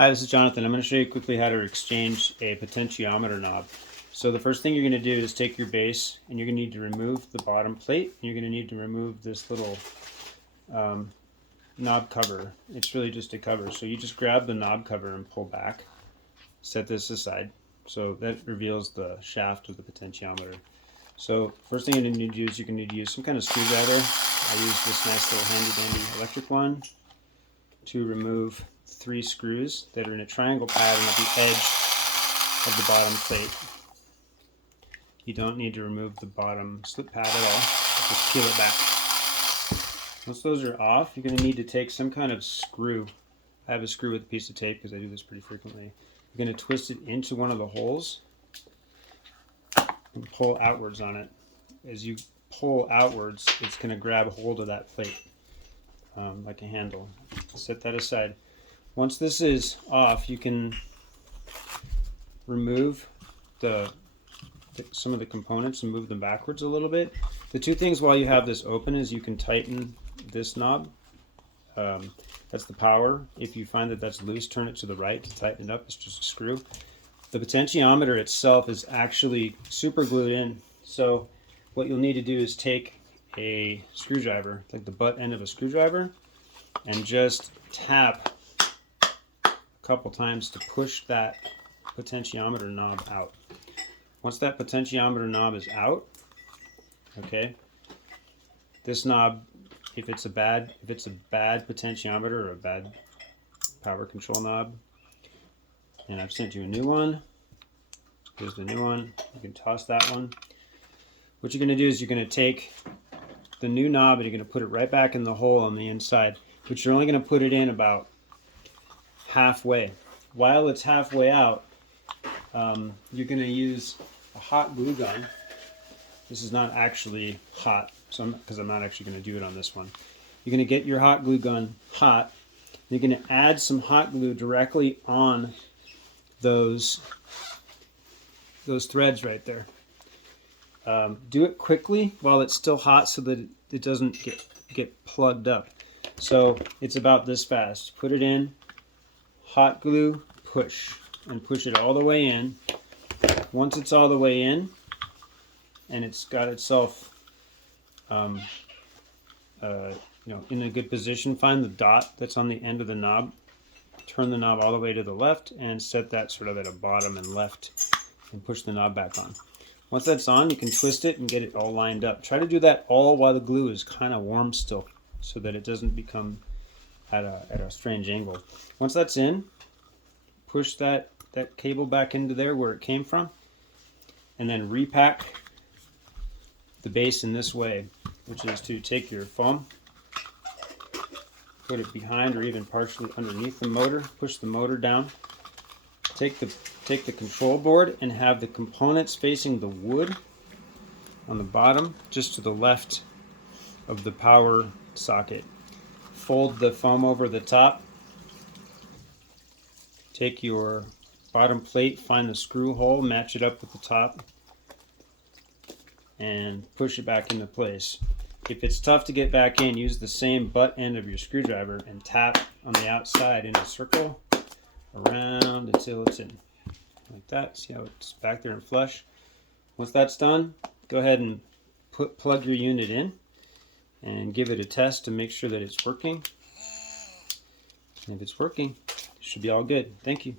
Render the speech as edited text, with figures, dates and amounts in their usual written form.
Hi, this is Jonathan. I'm going to show you quickly how to exchange a potentiometer knob. So the first thing you're going to do is take your base and you're going to need to remove the bottom plate. You're going to need to remove this little knob cover. It's really just a cover. So you just grab the knob cover and pull back. Set this aside. So that reveals the shaft of the potentiometer. So first thing you're going to need to do is you're going to need to use some kind of screwdriver. I use this nice little handy dandy electric one to remove 3 screws that are in a triangle pattern at the edge of the bottom plate. You don't need to remove the bottom slip pad at all. Just peel it back. Once those are off, you're going to need to take some kind of screw. I have a screw with a piece of tape because I do this pretty frequently. You're going to twist it into one of the holes and pull outwards on it. As you pull outwards, it's going to grab hold of that plate like a handle. Set that aside. Once this is off, you can remove some of the components and move them backwards a little bit. The two things while you have this open is you can tighten this knob. That's the power. If you find that that's loose, turn it to the right to tighten it up. It's just a screw. The potentiometer itself is actually super glued in. So what you'll need to do is take a screwdriver, like the butt end of a screwdriver, and just tap couple times to push that potentiometer knob out. Once that potentiometer knob is out, okay, this knob, if it's a bad potentiometer or a bad power control knob, and I've sent you a new one, here's the new one, you can toss that one. What you're going to do is you're going to take the new knob and you're going to put it right back in the hole on the inside, but you're only going to put it in about halfway. While it's halfway out, you're going to use a hot glue gun. This is not actually hot, because I'm not actually going to do it on this one. You're going to get your hot glue gun hot. You're going to add some hot glue directly on those threads right there. Do it quickly while it's still hot so that it doesn't get plugged up. So it's about this fast. Put it in. Hot glue, push, and push it all the way in. Once it's all the way in, and it's got itself, in a good position, find the dot that's on the end of the knob. Turn the knob all the way to the left, and set that sort of at a bottom and left, and push the knob back on. Once that's on, you can twist it and get it all lined up. Try to do that all while the glue is kind of warm still, so that it doesn't become at a strange angle. Once that's in, push that cable back into there where it came from, and then repack the base in this way, which is to take your foam, put it behind or even partially underneath the motor, push the motor down, take the control board and have the components facing the wood on the bottom, just to the left of the power socket. Fold the foam over the top. Take your bottom plate, find the screw hole, match it up with the top, and push it back into place. If it's tough to get back in, use the same butt end of your screwdriver and tap on the outside in a circle around until it's in. Like that. See how it's back there and flush? Once that's done, go ahead and plug your unit in and give it a test to make sure that it's working. And if it's working, it should be all good. Thank you.